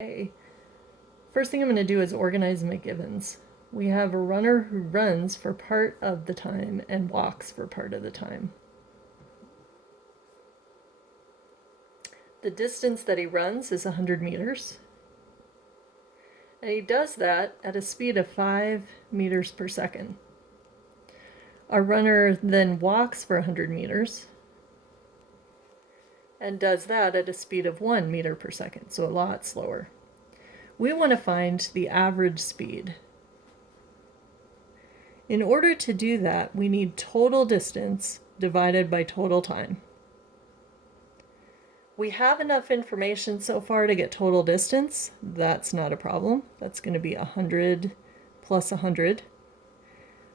Okay. First thing I'm going to do is organize my givens. We have a runner who runs for part of the time and walks for part of the time. The distance that he runs is 100 meters. And he does that at a speed of 5 meters per second. Our runner then walks for 100 meters and does that at a speed of 1 meter per second, so a lot slower. We want to find the average speed. In order to do that, we need total distance divided by total time. We have enough information so far to get total distance. That's not a problem. That's going to be 100 plus 100.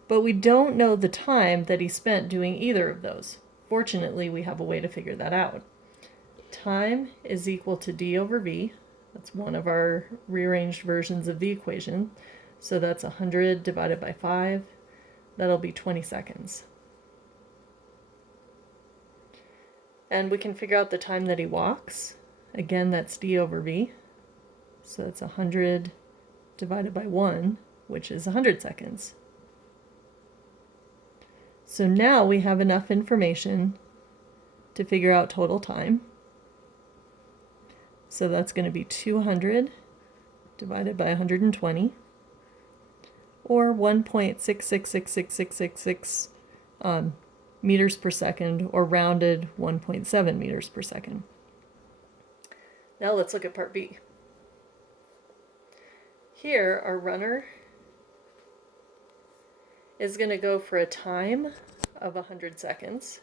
But we don't know the time that he spent doing either of those. Fortunately, we have a way to figure that out. Time is equal to d over v. That's one of our rearranged versions of the equation. So that's 100 divided by 5. That'll be 20 seconds. And we can figure out the time that he walks. Again, that's d over v. So it's 100 divided by 1, which is 100 seconds. So now we have enough information to figure out total time. So that's going to be 200 divided by 120, or 1.666666 meters per second, or rounded 1.7 meters per second. Now let's look at part B. Here, our runner is going to go for a time of 100 seconds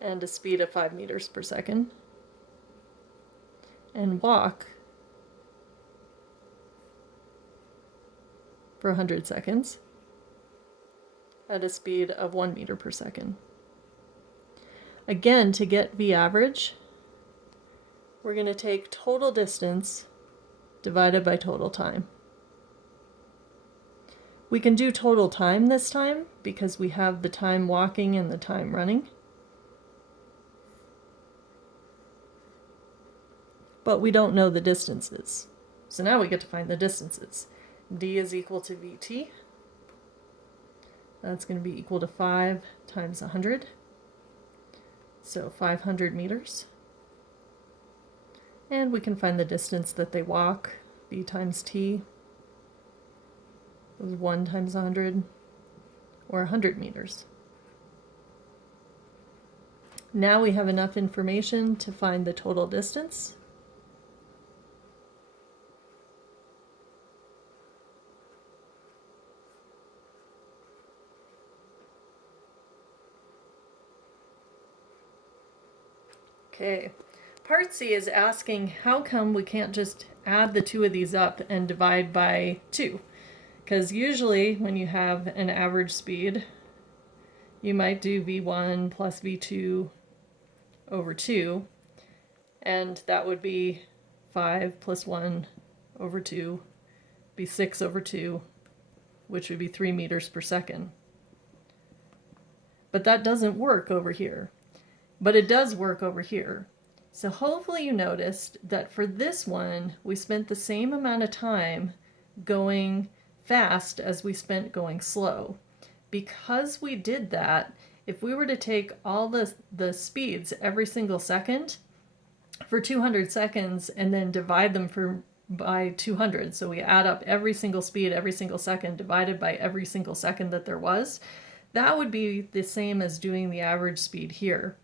and a speed of 5 meters per second, and walk for 100 seconds at a speed of 1 meter per second. Again, to get V average, we're going to take total distance divided by total time. We can do total time this time because we have the time walking and the time running. But we don't know the distances. So now we get to find the distances. D is equal to VT. That's going to be equal to 5 times 100. So 500 meters. And we can find the distance that they walk. V times T is 1 times 100, or 100 meters. Now we have enough information to find the total distance. Okay, part C is asking how come we can't just add the two of these up and divide by 2? Because usually when you have an average speed, you might do V1 plus V2 over 2, and that would be 5 plus 1 over 2, be 6 over 2, which would be 3 meters per second. But that doesn't work over here. But it does work over here. So hopefully you noticed that for this one, we spent the same amount of time going fast as we spent going slow. Because we did that, if we were to take all the speeds every single second for 200 seconds and then divide them by 200, so we add up every single speed every single second divided by every single second that there was, that would be the same as doing the average speed here.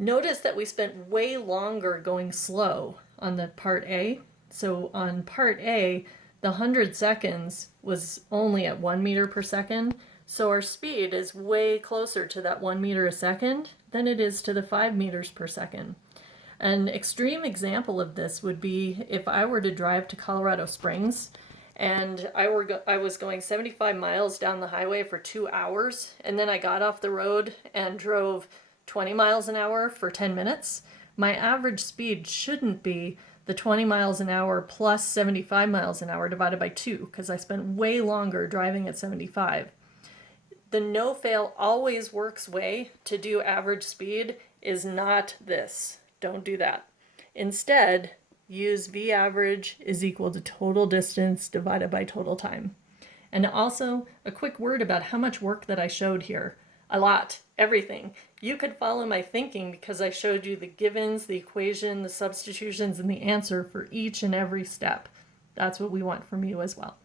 Notice that we spent way longer going slow on the part A. So on part A, the 100 seconds was only at 1 meter per second. So our speed is way closer to that 1 meter a second than it is to the 5 meters per second. An extreme example of this would be if I were to drive to Colorado Springs and I was going 75 miles down the highway for 2 hours, and then I got off the road and drove 20 miles an hour for 10 minutes, my average speed shouldn't be the 20 miles an hour plus 75 miles an hour divided by 2, because I spent way longer driving at 75. The no-fail always works way to do average speed is not this. Don't do that. Instead, use V average is equal to total distance divided by total time. And also a quick word about how much work that I showed here. A lot, everything. You could follow my thinking because I showed you the givens, the equation, the substitutions, and the answer for each and every step. That's what we want from you as well.